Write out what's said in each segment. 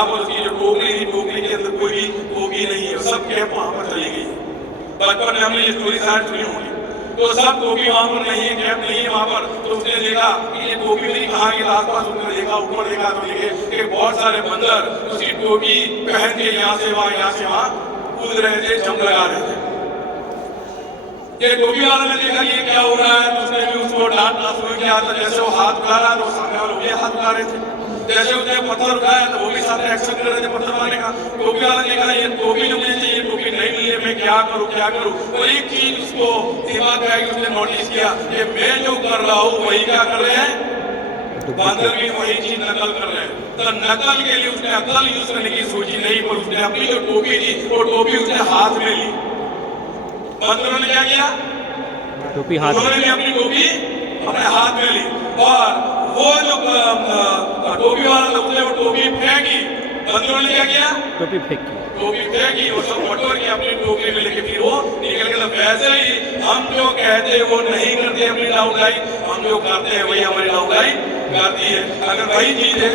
यहाँ पर उसकी जो टोकरी थी, टोकरी के अंदर कोई भी टोकरी नहीं है, सब कैप वहां पर चली गई। बचपन में हमने ये स्टोरी शायद सुनी होगी। तो सब टोपी वहां पर नहीं है, कैप नहीं है वहां पर। तो उसने देखा कि ये टोपी मेरी कहाँ की, आसपास उसने देखा, ऊपर देखा तो देखे कि बहुत सारे बंदर उसकी टोपी पहन के यहाँ से वहां कूद रहे थे, जंप लगा रहे थे। ये टोपी वाले ने देखा ये क्या हो रहा है, तो उसने भी उसको डांटना शुरू किया। तो जैसे वो हाथ उठा रहा तो सामने वाले भी हाथ उठा रहे थे। जैसे उसने पत्थर उठाया तो वो भी सामने एक्शन कर रहे थे पत्थर मारने का। टोपी वाला ने कहा ये टोपी जो मुझे चाहिए, टोपी नहीं मिली है, मैं क्या करूं क्या करूं। तो एक चीज उसको दिमाग में आई, उसने नोटिस किया कि मैं जो कर रहा हूँ वही क्या कर रहे हैं, बांदर भी वही चीज नकल कर रहे हैं। तो नकल के लिए उसने अकल यूज करने की सोची नहीं, पर उसने अपनी जो टोपी थी वो टोपी उसने हाथ में ली। बंदरों ने क्या किया, टोपी हाथ, उन्होंने भी अपनी टोपी अपने हाथ में ली और वो जो टोपी वाला था उसने वो टोपी फेंकी। बंदरों ने क्या किया, टोपी फेंकी, टोपी फेंकी और सब बटोर के अपनी टोकरी में लेके फिर वो निकल गया। वैसे ही हम जो कहते हैं वो नहीं करते अपनी लाउलाई, हम जो करते हैं वही हमारी लाउलाई करती है। अगर वही चीज है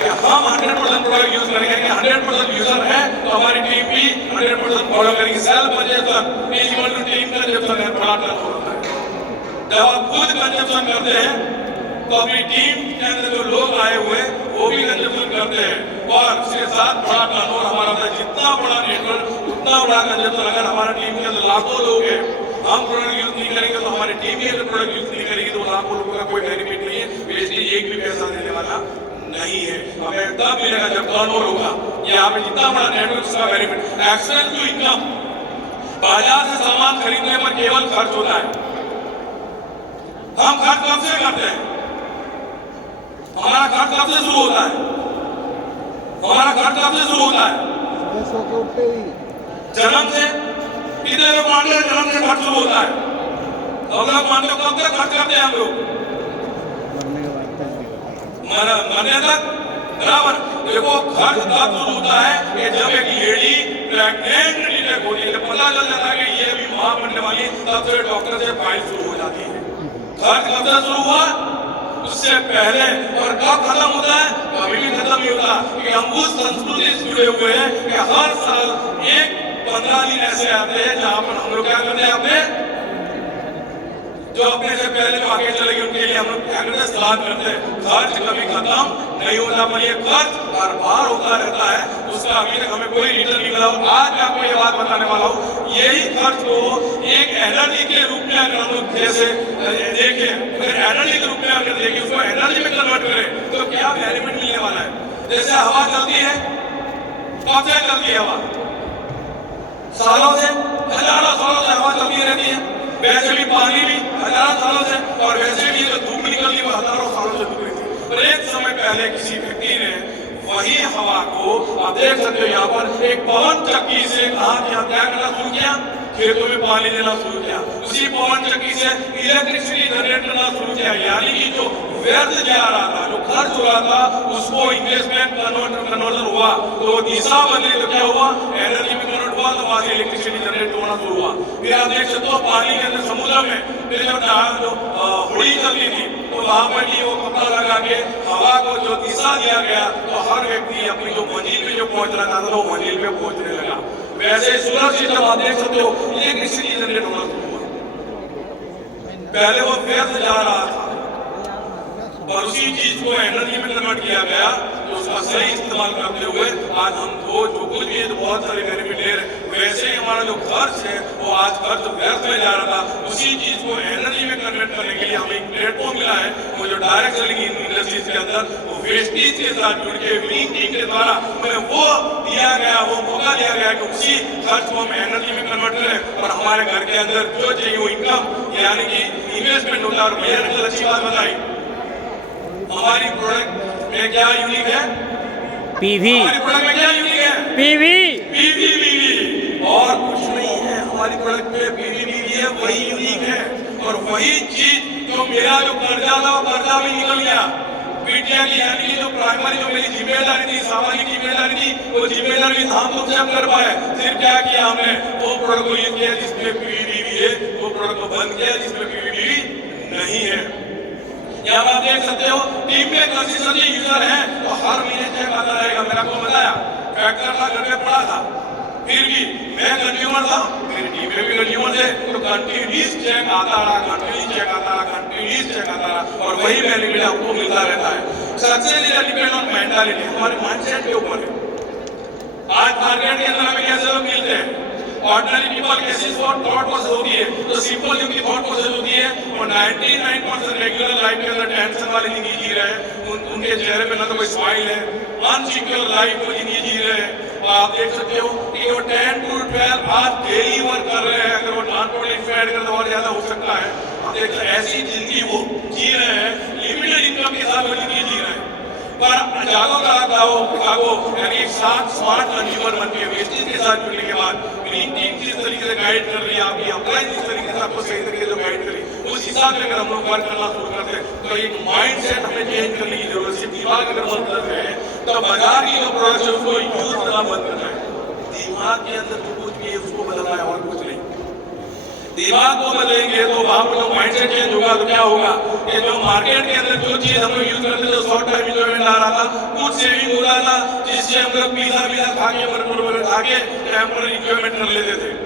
कि हम 100% प्रोडक्ट यूज करेंगे, कि 100% यूजर है तो हमारी टीम भी 100% फॉलो करेगी। Self consumption is equal to team consumption है, प्रोडक्ट होता है। जब आप खुद कंजप्शन करते हैं तो अपनी टीम के अंदर जो लोग आए हुए वो भी कंजप्शन करते हैं और उसके साथ बड़ा टर्नओवर हमारा होता है। जितना बड़ा नेटवर्क उतना बड़ा कंजप्शन। अगर हमारा टीम के अंदर लाखों लोग हैं, हम प्रोडक्ट यूज नहीं करेंगे तो हमारी टीम भी अगर प्रोडक्ट यूज नहीं करेगी तो लाखों लोगों का कोई बेनिफिट नहीं है, वेस्टेज एक भी पैसा देने वाला नहीं है। हमें तब मिलेगा जब टर्नओवर होगा। यहाँ पे जितना बड़ा नेटवर्क उसका बेनिफिट। एक्सेस टू इनकम, बाजार से सामान खरीदने पर केवल खर्च होता है। हम खर्च कब से करते हैं, हमारा खर्च कब से शुरू होता है, हमारा खर्च कब से शुरू होता है, जन्म से। कितने लोग मानते हैं जन्म से खर्च शुरू होता है, और लोग मानते हो कब तक खर्च करते हैं हम लोग, मरने तक, बराबर। देखो खर्च तब शुरू होता है कि जब एक लेडी प्रेग्नेंट डिटेक्ट होती है, पता चल जाता है कि ये अभी मां बनने वाली, तब से डॉक्टर से फाइल शुरू हो जाती है। खर्च कब से शुरू हुआ, उससे पहले। और कब खत्म होता है, कभी भी खत्म नहीं होता, क्योंकि हम उस संस्कृति से जुड़े हुए हैं कि हर साल एक 15 दिन ऐसे आते हैं जहां पर हम लोग क्या करते हैं, अपने जो अपने से पहले जो आगे चले गए उनके लिए हम लोग क्या करते हैं, सलाह करते हैं। खर्च कभी खत्म नहीं होता, पर ये खर्च हर बार होता रहता है, उसका अभी तक हमें कोई रिटर्न नहीं मिला। आज मैं आपको ये बात बताने वाला हूँ, यही खर्च को एक एनर्जी के रूप में अगर हम लोग जैसे देखें, अगर एनर्जी के रूप में अगर देखें, उसको एनर्जी में कन्वर्ट करें तो क्या बेनिफिट मिलने वाला है। जैसे हवा चलती है, कब से चलती है हवा, सालों से, हजारों सालों से हवा चलती रहती है। वैसे भी पानी भी हजारों सालों से, और वैसे भी जो धूप निकलती वो हजारों सालों से धूप रही थी। पर एक समय पहले किसी व्यक्ति ने वही हवा को, आप देख सकते हो यहाँ पर, एक पवन चक्की से कहा कि हम क्या करना शुरू किया, खेतों में पानी देना शुरू किया। उसी पवन चक्की से इलेक्ट्रिसिटी जनरेट करना शुरू किया। यानी कि जो व्यर्थ जा रहा था, जो खर्च हो रहा था, उसको इन्वेस्टमेंट कन्वर्जन हुआ, तो दिशा बदली, तो क्या हुआ, एनर्जी में कन्वर्ट हुआ, तो वहां से इलेक्ट्रिसिटी जनरेट होना शुरू हुआ। फिर आप देख सकते हो पानी के अंदर, समुद्र में फिर जो होड़ी चलती थी, तो वहां पर भी वो कपड़ा लगा के हवा को जो दिशा दिया गया, तो हर व्यक्ति अपनी जो मंजिल पे जो पहुंचना चाहता था वो मंजिल पे पहुंचने लगा। वैसे सोलर सिस्टम आप देख सकते हो, इलेक्ट्रिसिटी जनरेट होना शुरू हुआ। पहले वो व्यर्थ जा रहा था और उसी चीज को एनर्जी में कन्वर्ट किया गया, तो उसका सही इस्तेमाल करते हुए आज हम जो कुछ भी है तो बहुत सारे बेनिफिट ले रहे। वैसे ही हमारा जो खर्च है वो आज खर्च व्यर्थ में जा रहा था, उसी चीज को एनर्जी में कन्वर्ट करने के लिए हमें एक प्लेटफॉर्म मिला है, वो जो डायरेक्ट सेलिंग इंडस्ट्रीज के अंदर वो वेस्टेज के साथ जुड़ के विनिंग टीम के द्वारा हमें वो दिया गया, वो मौका दिया गया कि उसी खर्च को हम एनर्जी में कन्वर्ट करें और हमारे घर के अंदर जो चाहिए वो इनकम यानी कि इन्वेस्टमेंट होता है। और भैया ने अच्छी बात बताई, हमारी प्रोडक्ट में क्या यूनिक है, पीवी, हमारी प्रोडक्ट में क्या यूनिक है, पीवी, पीवी, पीवी, और कुछ नहीं है। हमारी प्रोडक्ट में पीवी, पीवी है, वही यूनिक है। और वही चीज जो मेरा जो कर्जा था वो कर्जा भी निकल गया। पीटीआई की यानी कि जो प्राइमरी जो मेरी जिम्मेदारी थी, सामाजिक जिम्मेदारी थी, वो जिम्मेदारी धाम लोग से हम कर पाए। सिर्फ क्या किया हमने, वो प्रोडक्ट को यूज किया जिसमें पीवी, पीवी है, वो प्रोडक्ट को बंद किया जिसमें पीवी, पीवी नहीं है। यहाँ आप देख सकते हो टीम में कंसिस्टेंसी यूजर है तो हर महीने चेक आता रहेगा। मैंने आपको बताया फैक्टर था, घर में पड़ा था, फिर भी मैं कंज्यूमर था, मेरी टीम में भी कंज्यूमर थे, तो कंटिन्यूस चेक आता रहा, कंटिन्यूस चेक आता रहा, कंटिन्यूस चेक आता रहा, और वही बेनिफिट आपको मिलता रहता है। Success is depend on mentality, हमारे माइंडसेट के ऊपर है। आज मार्केट के अंदर हमें कैसे लोग मिलते हैं, ऑर्डिनरी पीपल कैसे थॉट प्रोसेस होती है, तो सिंपल जो की थॉट प्रोसेस होती है वो 99% रेगुलर लाइफ के अंदर टेंशन वाली जिंदगी जी रहे हैं, उनके चेहरे पे ना तो कोई स्माइल है, अनसिक्योर लाइफ को जिंदगी जी रहे हैं। और आप देख सकते हो कि वो 10 to 12 आज डेली वर्क कर रहे हैं, अगर वो नॉन प्रोडक्टिव ऐड कर तो और ज्यादा हो सकता है। आप देख ऐसी जिंदगी वो जी रहे हैं, लिमिटेड इनकम के साथ वो जिंदगी जी रहे हैं, पर जागो का भागो यानी एक साथ स्मार्ट कंज्यूमर बन के वेस्टेज के साथ जुड़ने के बाद ग्रीन टीम जिस तरीके से गाइड कर रही है, आपकी अप्लाई जिस तरीके से आपको सही तरीके से गाइड करी, उस हिसाब से अगर हम लोग वर्क करना शुरू करते हैं तो एक माइंड सेट हमें चेंज करने की जरूरत है। दिमाग अगर बंद कर रहे हैं तो बाजार की जो प्रोडक्ट है उसको यूज करना बंद करना है। दिमाग के अंदर जो कुछ भी है उसको बदलना है और कुछ नहीं। दिमाग को बदलेंगे तो वहां पर जो माइंडसेट चेंज होगा तो क्या होगा कि जो मार्केट के अंदर जो चीज हम लोग यूज करते थे, शॉर्ट टाइम इंजॉयमेंट आ रहा था, कुछ सेविंग हो रहा था, जिससे हम लोग पिज्जा खा के बर्गर खा के टेम्पररी इंजॉयमेंट कर लेते थे।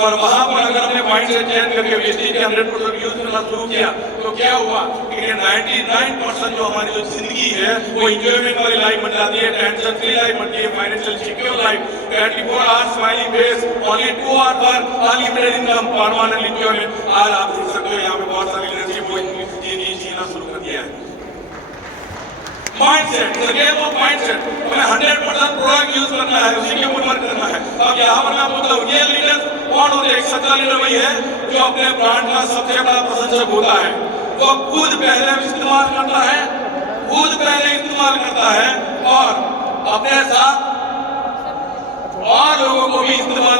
और वहां पर अगर हमने माइंडसेट चेंज करके वेस्टेज के 100% यूज करना शुरू किया तो क्या हुआ कि 99% जो हमारी जो जिंदगी है वो इंजॉयमेंट वाली लाइफ बन जाती है, टेंशन फ्री लाइफ बनती है, financial secure life, 24 hours smiling face, only 2 hour पर अनलिमिटेड इनकम, परमानेंट इंजॉयमेंट। आज आप देख सकते हो यहाँ पे बहुत सारी लीडरशिप जिंदगी जीना शुरू कर दिया है। Mindset, the game of mindset, हमें 100% प्रोडक्ट यूज करना है, उसी के ऊपर वर्क करना है। अब यहाँ पर मैं आपको बताऊं ये लीडर कौन होते हैं, एक सच्चा लीडर वही है जो अपने ब्रांड का सबसे बड़ा प्रशंसक होता है, वो खुद पहले इस्तेमाल करता है, खुद पहले इस्तेमाल करता है और अपने साथ और लोगों को भी इस्तेमाल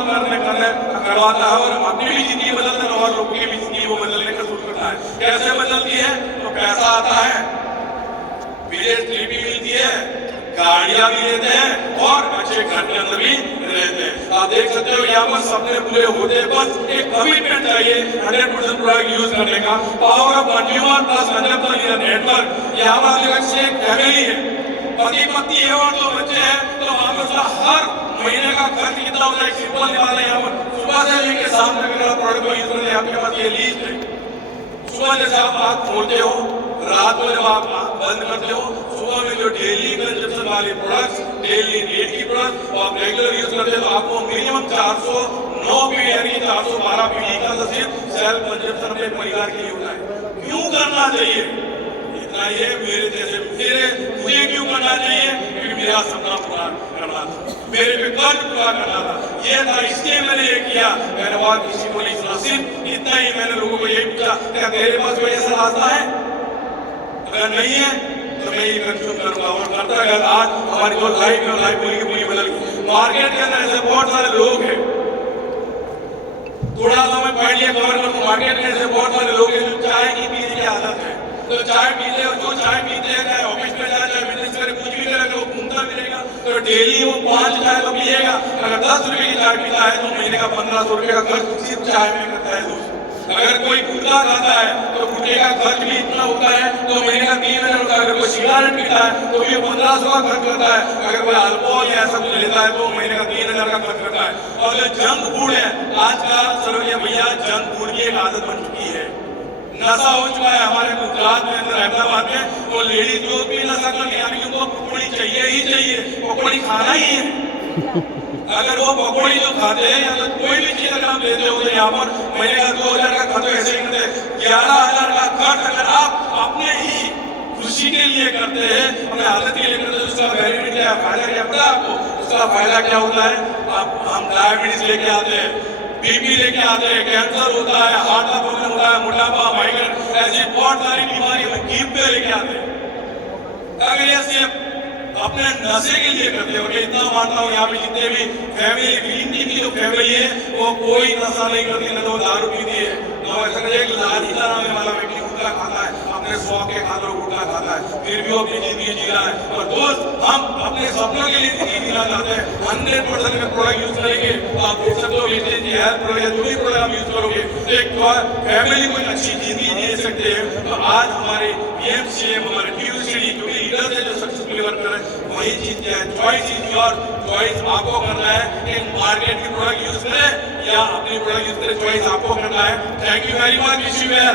करवाता है और अपनी भी जिंदगी बदलता है और लोगों की भी जिंदगी वो बदलने का शुरू करता है। कैसे बदलती है, तो पैसा आता है, विदेश ट्रिप भी मिलती है, गाड़ियां भी लेते हैं और अच्छे घर के अंदर भी रहते हैं। आप देख सकते हो यहाँ पर सपने पूरे होते हैं, बस एक कमिटमेंट चाहिए 100% प्रोडक्ट यूज करने का। Power of consumer plus consumption network, यहाँ पर से एक फैमिली है, पति पत्नी है और 2 बच्चे हैं, तो वहां पर उसका हर महीने का खर्च कितना होता है सिंपल निकाल है। यहाँ पर सुबह से लेकर शाम तक अगर प्रोडक्ट को यूज करते हैं, आपके पास ये लिस्ट है। सुबह जैसे आप आँख खोलते हो, रात को जब आप बंद करते हो, सुबह में जो डेली कंजप्शन वाले प्रोडक्ट्स, डेली नीड की प्रोडक्ट आप रेगुलर यूज करते हो, तो आपको मिनिमम 409 पीढ़ी यानी 412 पीढ़ी का तो सिर्फ सेल्फ कंजप्शन अपने परिवार के लिए होता है। क्यों करना चाहिए इतना, ये मेरे जैसे मुझे क्यों करना चाहिए, क्योंकि मेरा सपना पूरा करना था, मेरे पे कर्ज पूरा करना था, ये था, इसलिए मैंने ये किया। मैंने और किसी को नहीं सुना, सिर्फ इतना ही मैंने लोगों को यही पूछा, क्या तेरे पास कोई ऐसा रास्ता है, अगर नहीं है तो मैं ये कंज्यूम करूंगा और करता है। आज हमारी जो लाइफ है लाइफ पूरी की पूरी बदल गई। मार्केट के अंदर ऐसे बहुत सारे लोग हैं, थोड़ा सा मैं पढ़ लिया कवर करूँ, मार्केट में ऐसे बहुत सारे लोग हैं जो चाय की पीने की आदत है, तो चाय पीते हैं, जो चाय पीते हैं, चाहे ऑफिस में जाए, चाहे बिजनेस करे, कुछ भी करे, वो घूमता फिरेगा तो डेली वो 5 चाय तो पिएगा। अगर 10 रुपए की चाय पीता है तो महीने का 1500 रुपए का खर्च सिर्फ चाय में करता है। दोस्तों अगर कोई गुटखा खाता है तो गुटखे का खर्च भी इतना होता है, तो महीने का 3000 होता है। अगर कोई सिगरेट पीता है तो भी 1500 का खर्च करता है। अगर कोई अल्कोहल या ऐसा कुछ लेता है तो महीने का 3000 का खर्च करता है। और जो जंक फूड है आजकल सर्वज्ञ भैया, जंक फूड की एक आदत बन चुकी है, नशा हो चुका है। हमारे गुजरात में अंदर अहमदाबाद में वो लेडीज जो भी नशा कर लिया, उनको पकौड़ी चाहिए ही चाहिए, पकौड़ी खाना ही है। अगर वो पकौड़ी जो खाते हैं या तो कोई भी चीज अगर आप लेते हो तो यहाँ पर महीने का 2000 का खर्च ऐसे ही करते, 11000 का खर्च अगर आप अपने ही खुशी के लिए करते हैं, अपने हालत के लिए करते हैं, उसका बेनिफिट क्या, फायदा क्या पता है आपको? उसका फायदा क्या होता है, हम डायबिटीज लेके आते हैं, बीपी लेके आते हैं, कैंसर होता है, हार्ट का प्रॉब्लम होता है, मोटापा, माइग्रेन, ऐसी बहुत सारी बीमारी हम कीप पे लेके आते हैं। अगर ये सिर्फ अपने नशे के लिए करते हो, मैं इतना मानता हूँ यहाँ पे जितने भी फैमिली ग्रीन की जो फैमिली है वो कोई नशा नहीं करती, न तो दारू पीती है, तो ऐसा एक लाठी नाम वाला व्यक्ति गुटखा खाता है, अपने शौक के खातिर गुटखा खाता सकता है, फिर भी वो अपनी जिंदगी जी रहा है। और दोस्त, हम अपने सपनों के लिए जिंदगी जीना चाहते हैं, 100% में प्रोडक्ट यूज करेंगे तो आप देख सकते हो हेयर प्रोडक्ट या जो भी प्रोडक्ट आप यूज करोगे तो एक फैमिली को अच्छी जिंदगी जी सकते हैं। तो आज हमारे पीएमसीएम, हमारे पीयूसीडी जो भी लीडर है जो सक्सेसफुली वर्क कर रहे हैं, वही चीज क्या है, चॉइस इज योर, चॉइस आपको करना है कि मार्केट की प्रोडक्ट यूज करें या अपनी प्रोडक्ट यूज करें, चॉइस आपको करना है। Thank you very much, wish you well.